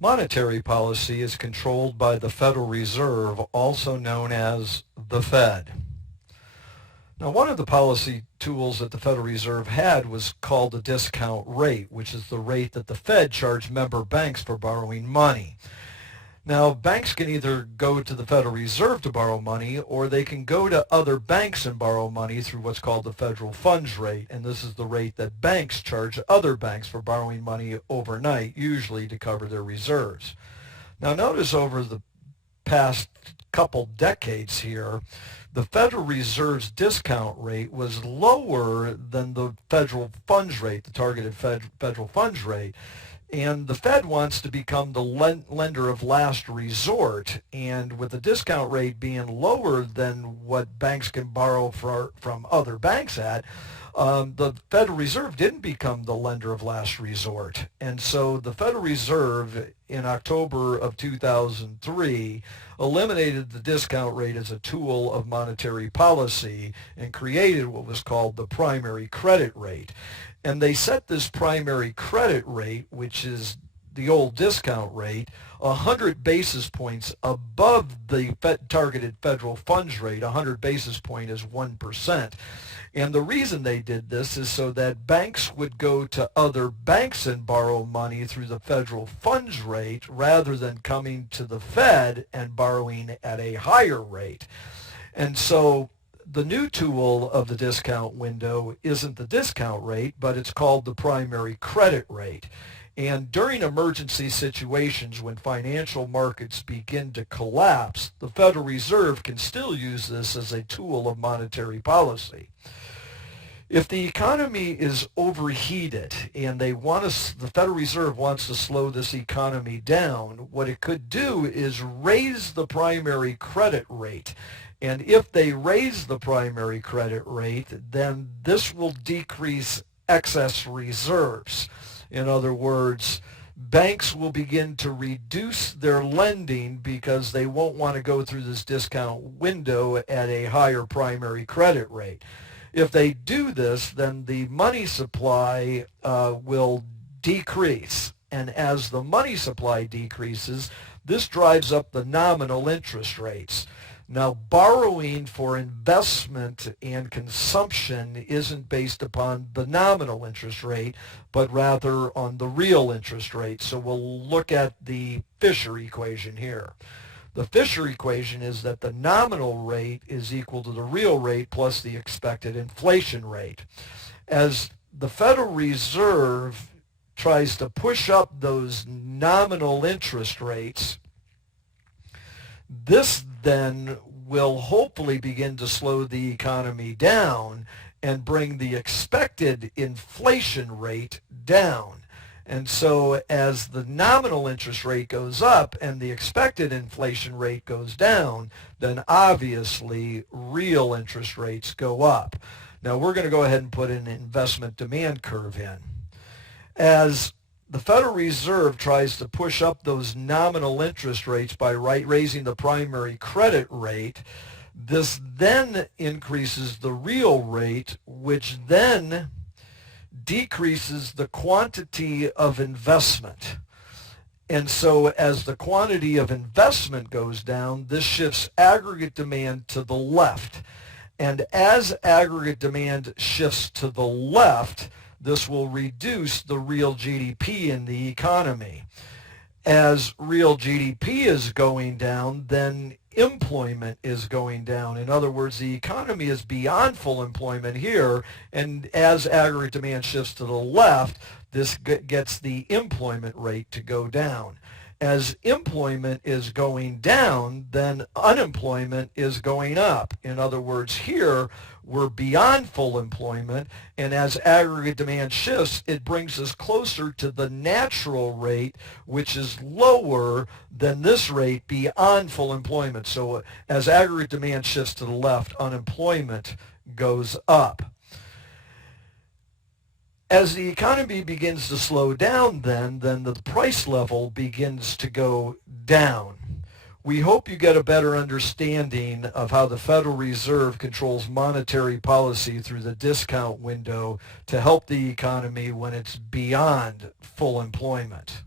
Monetary policy is controlled by the Federal Reserve, also known as the Fed. Now, one of the policy tools that the Federal Reserve had was called the discount rate, which is the rate that the Fed charged member banks for borrowing money. Now, banks can either go to the Federal Reserve to borrow money, or they can go to other banks and borrow money through what's called the federal funds rate. And this is the rate that banks charge other banks for borrowing money overnight, usually to cover their reserves. Now, notice over the past couple decades here, the Federal Reserve's discount rate was lower than the federal funds rate, the targeted federal funds rate. And the Fed wants to become the lender of last resort. And with the discount rate being lower than what banks can borrow from other banks at, the Federal Reserve didn't become the lender of last resort. And so the Federal Reserve in October of 2003 eliminated the discount rate as a tool of monetary policy and created what was called the primary credit rate. And they set this primary credit rate, which is the old discount rate, 100 basis points above the targeted federal funds rate. 100 basis point is 1%. And the reason they did this is so that banks would go to other banks and borrow money through the federal funds rate rather than coming to the Fed and borrowing at a higher rate. And so the new tool of the discount window isn't the discount rate, but it's called the primary credit rate. And during emergency situations when financial markets begin to collapse, the Federal Reserve can still use this as a tool of monetary policy. If the economy is overheated and the Federal Reserve wants to slow this economy down, what it could do is raise the primary credit rate. And if they raise the primary credit rate, then this will decrease excess reserves. In other words, banks will begin to reduce their lending because they won't want to go through this discount window at a higher primary credit rate. If they do this, then the money supply will decrease. And as the money supply decreases, this drives up the nominal interest rates. Now, borrowing for investment and consumption isn't based upon the nominal interest rate, but rather on the real interest rate. So we'll look at the Fisher equation here. The Fisher equation is that the nominal rate is equal to the real rate plus the expected inflation rate. As the Federal Reserve tries to push up those nominal interest rates, this then will hopefully begin to slow the economy down and bring the expected inflation rate down. And so as the nominal interest rate goes up and the expected inflation rate goes down, then obviously real interest rates go up. Now we're going to go ahead and put an investment demand curve in. As the Federal Reserve tries to push up those nominal interest rates by raising the primary credit rate, this then increases the real rate, which then decreases the quantity of investment. And so as the quantity of investment goes down, this shifts aggregate demand to the left. And as aggregate demand shifts to the left, this will reduce the real GDP in the economy. As real GDP is going down, then employment is going down. In other words, the economy is beyond full employment here, and as aggregate demand shifts to the left, this gets the employment rate to go down. As employment is going down, then unemployment is going up. In other words, here we're beyond full employment, and as aggregate demand shifts, it brings us closer to the natural rate, which is lower than this rate beyond full employment. So as aggregate demand shifts to the left, unemployment goes up. As the economy begins to slow down, then the price level begins to go down. We hope you get a better understanding of how the Federal Reserve controls monetary policy through the discount window to help the economy when it's beyond full employment.